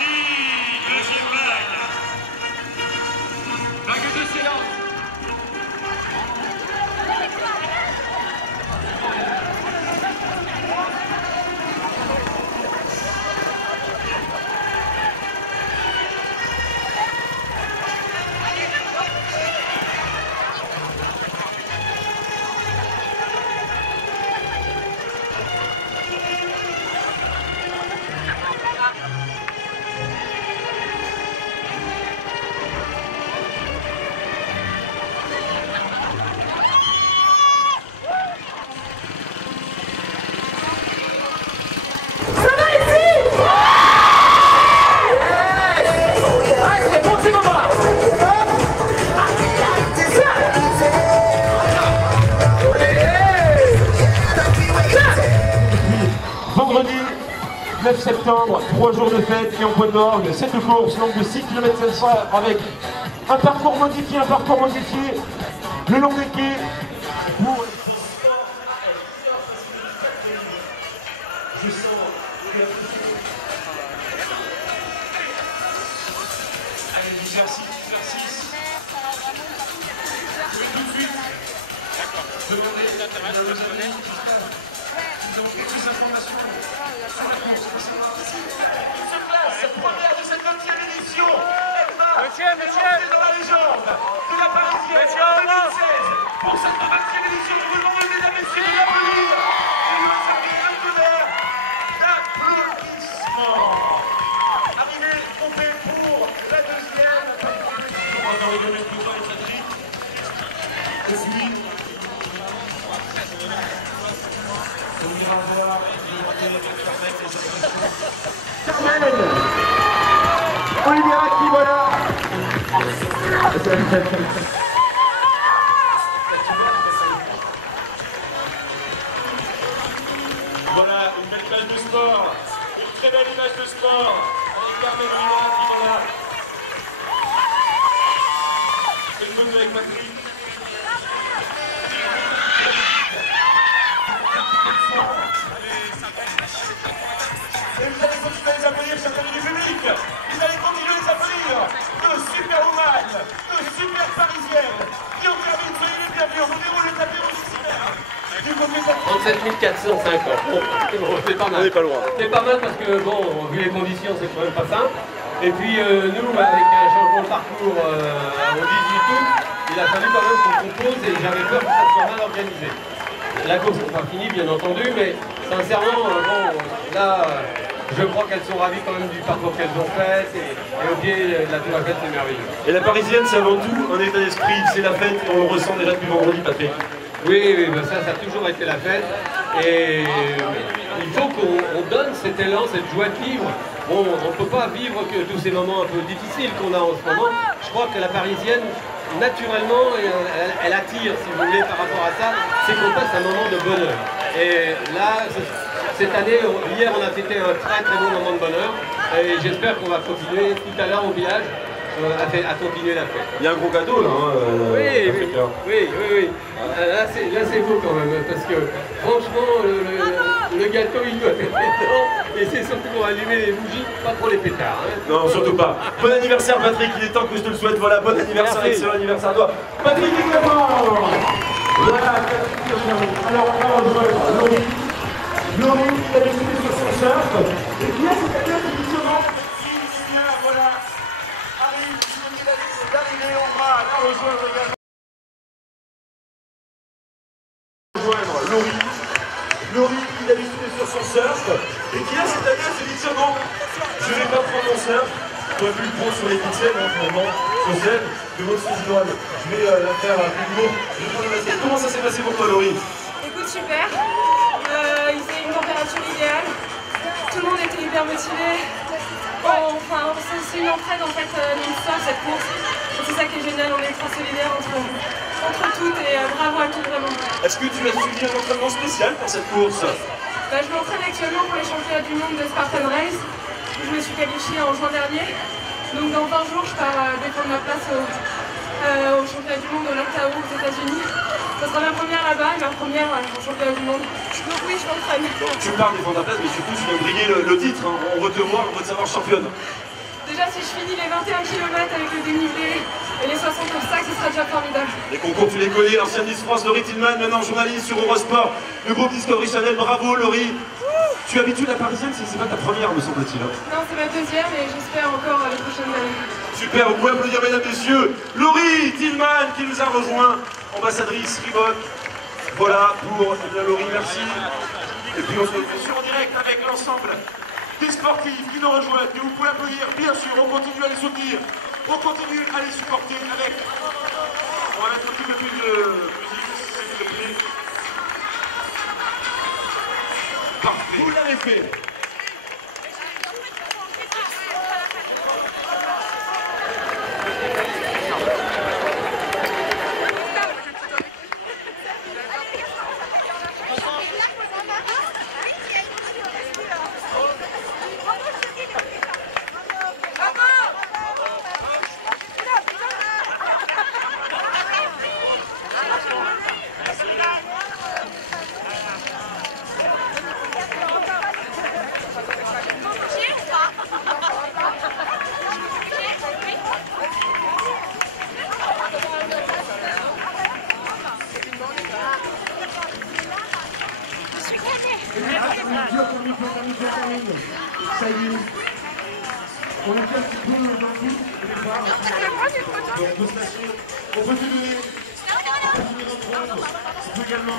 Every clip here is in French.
parti. Deuxième vague. Vague de silence. Vendredi 9 septembre, 3 jours de fête et en point d'orgue, cette course longue de 6 km 700 avec un parcours modifié, le long des quais pour... Je sens... Allez, 10h06, 10h06. Tout de suite. D'accord. Demandez à nos amis qui se passent. Nous avons quelques informations sur la course. Une seule place, première de cette 20e édition. Elle va rentrer dans la légende de la Parisienne 2016. Pour cette 20e édition, je vous demande, mesdames et messieurs, de l'applaudir. Et lui a servi un tonnerre d'applaudissements. Arrivé, compté pour la deuxième. On va faire le domaine de temps et sa vie. Je suis. Carmen Olivier qui voilà. Voilà une belle image de sport, une très belle image de sport avec Carmen Olivier qui voilà. C'est une photo avec Patrick. Et vous allez continuer à les applaudir, chers amis du public. Vous allez continuer à les applaudir. Deux superwoman, deux super parisiennes qui ont terminé, soyez les bienvenus. On vous déroule les tapis super. 37 450. Bon, c'est pas mal. On n'est pas loin. C'est pas mal parce que, bon, vu les conditions, c'est quand même pas simple. Et puis, nous, avec un changement de parcours au 18 août, il a fallu quand même qu'on compose et j'avais peur que ça soit mal organisé. La course n'est pas finie, bien entendu, mais sincèrement, bon, là, je crois qu'elles sont ravies quand même du parcours qu'elles ont fait et au pied de la Tour Eiffel, c'est merveilleux. Et la parisienne, c'est avant tout un état d'esprit, c'est la fête, on le ressent déjà depuis vendredi, Patrick. Oui, ben ça a toujours été la fête et il faut qu'on donne cet élan, cette joie de vivre. Bon, on ne peut pas vivre que tous ces moments un peu difficiles qu'on a en ce moment. Je crois que la parisienne, naturellement, elle attire, si vous voulez, par rapport à ça, c'est qu'on passe un moment de bonheur. Et là, cette année, hier, on a fêté un très très beau moment de bonheur et j'espère qu'on va continuer tout à l'heure au village à continuer la fête. Il y a un gros cadeau là, oui. Là c'est beau quand même, parce que franchement, le gâteau il doit être dedans, et c'est surtout pour allumer les bougies, pas pour les pétards. Hein. Non, surtout pas. Bon anniversaire Patrick, il est temps que je te le souhaite, voilà, bon anniversaire, excellent anniversaire à toi. Patrick Clément. Voilà, alors on va rejoindre Laurie. Laurie, qui a décidé sur son surf, et bien c'est quelqu'un qui dit comment. Voilà. Arrive, d'arriver, on va la rejoindre également. Rejoindre Laurie. Laurie qui a décidé sur son surf et qui là cette année s'est dit tiens bon, je vais pas prendre mon surf, j'aurais pu le prendre sur les pixels finalement, sur celle de votre Citroën. Je vais la faire à plus de mots. Comment ça s'est passé pour toi Laurie? Écoute, super. Il faisait une température idéale. Tout le monde était hyper motivé. Enfin, c'est une entraide en fait non-stop cette course. C'est ça qui est génial, on est ultra solidaires entre toutes et bravo à toutes vraiment. Est-ce que tu as suivi un entraînement spécial pour cette course? Je m'entraîne actuellement pour les championnats du monde de Spartan Race. Je me suis qualifiée en juin dernier. Donc dans 20 jours, je pars défendre ma place au championnat du monde au Lantau aux États-Unis. Ça sera ma première là-bas et ma première au championnat du monde. Donc oui, je m'entraîne. Tu pars défendre ta place, mais surtout tu viens briller le titre. Hein. On veut te voir, on veut te savoir championne. Déjà, si je finis les 21 km avec le dénivelé et les 60 obstacles, ce sera déjà formidable. Les concours, tu les connais, ancienne Miss France, Laurie Tillman, maintenant journaliste sur Eurosport, le groupe Discovery Channel. Bravo Laurie. Tu habitues la Parisienne, c'est pas ta première, me semble-t-il. Hein. Non, c'est ma deuxième et j'espère encore les prochaines années. Super, vous pouvez applaudir, mesdames, messieurs, Laurie Tillman qui nous a rejoint, ambassadrice Reebok. Voilà pour Laurie, merci. Et puis on se retrouve sur en direct avec l'ensemble des sportifs qui nous rejoignent, que vous pouvez applaudir, bien sûr, on continue à les soutenir, on continue à les supporter avec... On va mettre un petit peu plus de musique, s'il te plaît. Parfait. Vous l'avez fait. Ça y est, on a fait un petit peu dans le coup au départ. On peut se donner. On peut également.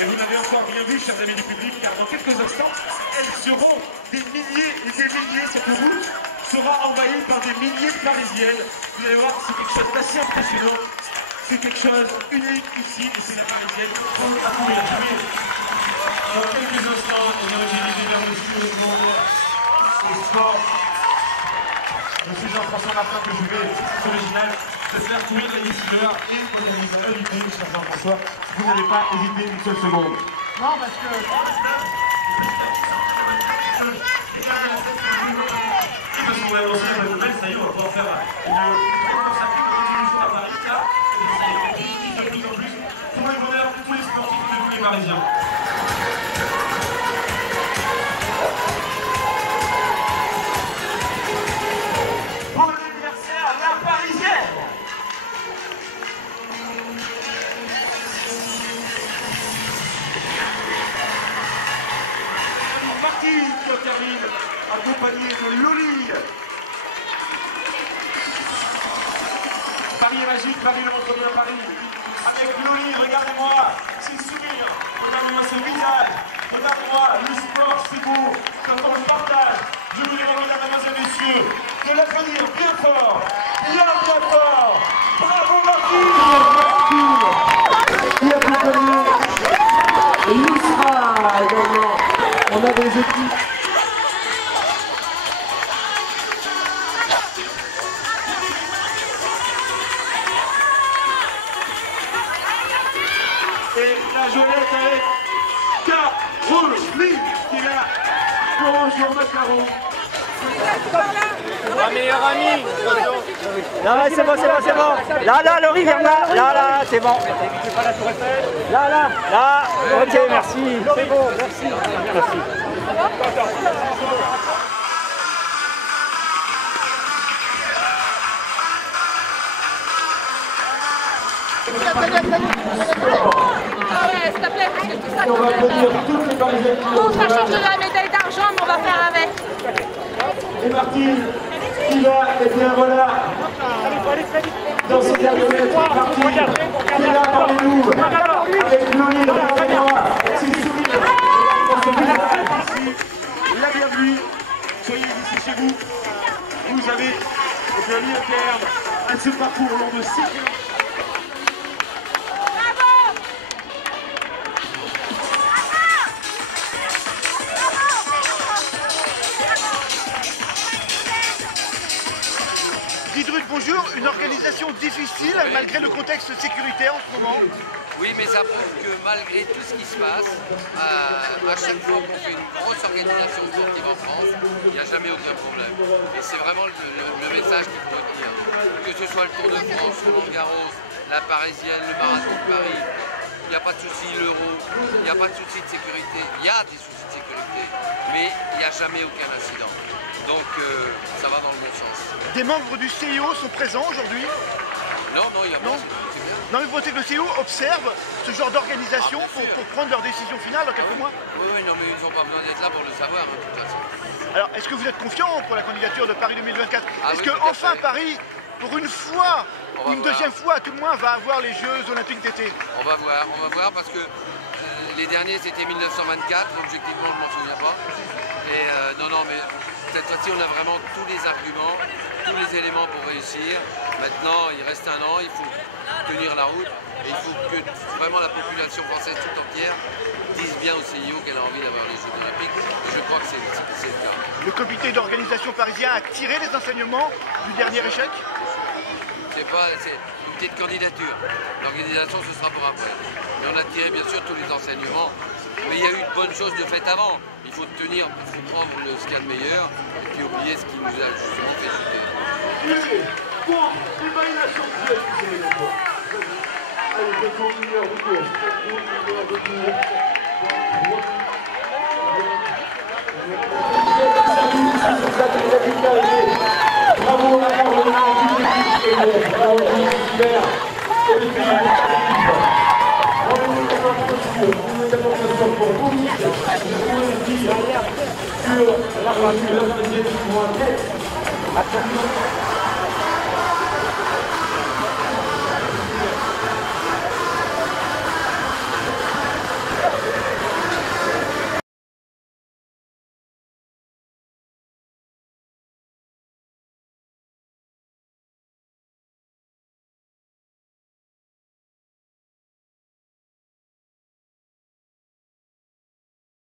Et vous n'avez encore rien vu, chers amis du public, car dans quelques instants, elles seront des milliers et des milliers, cette route sera envahie par des milliers de Parisiennes. Vous allez voir, c'est quelque chose d'assez impressionnant. C'est quelque chose unique ici, et c'est la Parisienne. On va courir. Dans quelques instants, on va rediriger vers le studio de monde au sport. Je suis Jean-François Martin, que je vais, c'est original, de faire courir les décideurs et les organisateurs du pays, cher Jean-François. Vous n'allez pas hésiter une seule seconde. Non, parce que. Parce qu'on va annoncer la bonne nouvelle, ça y est, on va pouvoir faire une course à pied à Paris, là, et de plus en plus, pour le bonheur de tous les sportifs et de tous les Parisiens. Pour l'anniversaire, la Parisienne! Martine qui termine, accompagnée de Loli. Paris est magique, Paris le montre bien Paris. Avec Loli, regardez-moi, c'est le sourire, regardez-moi ce visage, regardez-moi, le sport c'est beau, quand on le partage. Je vous demande, mesdames et messieurs, de l'applaudir bien fort, bien fort. Bravo Martine! Qui a pu gagner? Et Yusra également. On a des équipes. Et la Jolette avec Caroline qui est là. Bonjour ma Caro. Ma meilleure amie. Non, c'est bon, c'est bon, c'est bon. Là, Laurie, viens là. Là, c'est bon. Là. Ok, merci. C'est bon, merci. Merci. Ah ouais, s'il te plaît, parce que tout ça, On va applaudir toutes les Parisiennes qui bon, ça change de la médaille d'argent, mais on va faire avec. Et Martine, qui va, et bien voilà, dans ce dernier mètre, Martine, qui est là parmi nous, avec Loli, regardez-moi, c'est le sourire. La bienvenue, soyez ici chez vous. Vous avez mis un terme à ce parcours au long de 6 km. Guy Druck bonjour. Une organisation difficile malgré le contexte sécuritaire en ce moment. Oui, mais ça prouve que malgré tout ce qui se passe, à chaque fois qu'on fait une grosse organisation sportive en France, il n'y a jamais aucun problème. Et c'est vraiment le message qu'il faut dire. Que ce soit le Tour de France, Roland-Garros, la Parisienne, le Marathon de Paris, il n'y a pas de souci, l'Euro, il n'y a pas de souci de sécurité. Il y a des soucis de sécurité, mais il n'y a jamais aucun incident. Donc ça va dans le bon sens. Des membres du CIO sont présents aujourd'hui? Non, il n'y a pas. C'est bien. Non, mais vous pensez que le CIO observe ce genre d'organisation pour prendre leur décision finale dans quelques mois? Oui, non, mais ils n'ont pas besoin d'être là pour le savoir, de toute façon. Alors, est-ce que vous êtes confiant pour la candidature de Paris 2024? Est-ce oui, que tout à enfin fait. Paris, pour une fois, On va une voir. deuxième fois à tout le moins, va avoir les Jeux Olympiques d'été? On va voir parce que les derniers c'était 1924, objectivement je m'en souviens pas. Et non, mais cette fois-ci on a vraiment tous les arguments, tous les éléments pour réussir. Maintenant il reste un an, il faut tenir la route et il faut que vraiment la population française tout entière dise bien au CIO qu'elle a envie d'avoir les Jeux Olympiques. Et je crois que c'est le cas. Le comité d'organisation parisien a tiré les enseignements du dernier échec? C'est une petite candidature. L'organisation, ce sera pour après. Mais on a tiré bien sûr tous les enseignements. Mais il y a eu de bonnes choses de faites avant. Il faut tenir, il faut prendre ce qu'il y a de meilleur et puis oublier ce qui nous a justement fait chuter. Bon, c'est pas une nation qui est excusez les enfants. Allez, je compte une heure de course. Bravo à la Attention.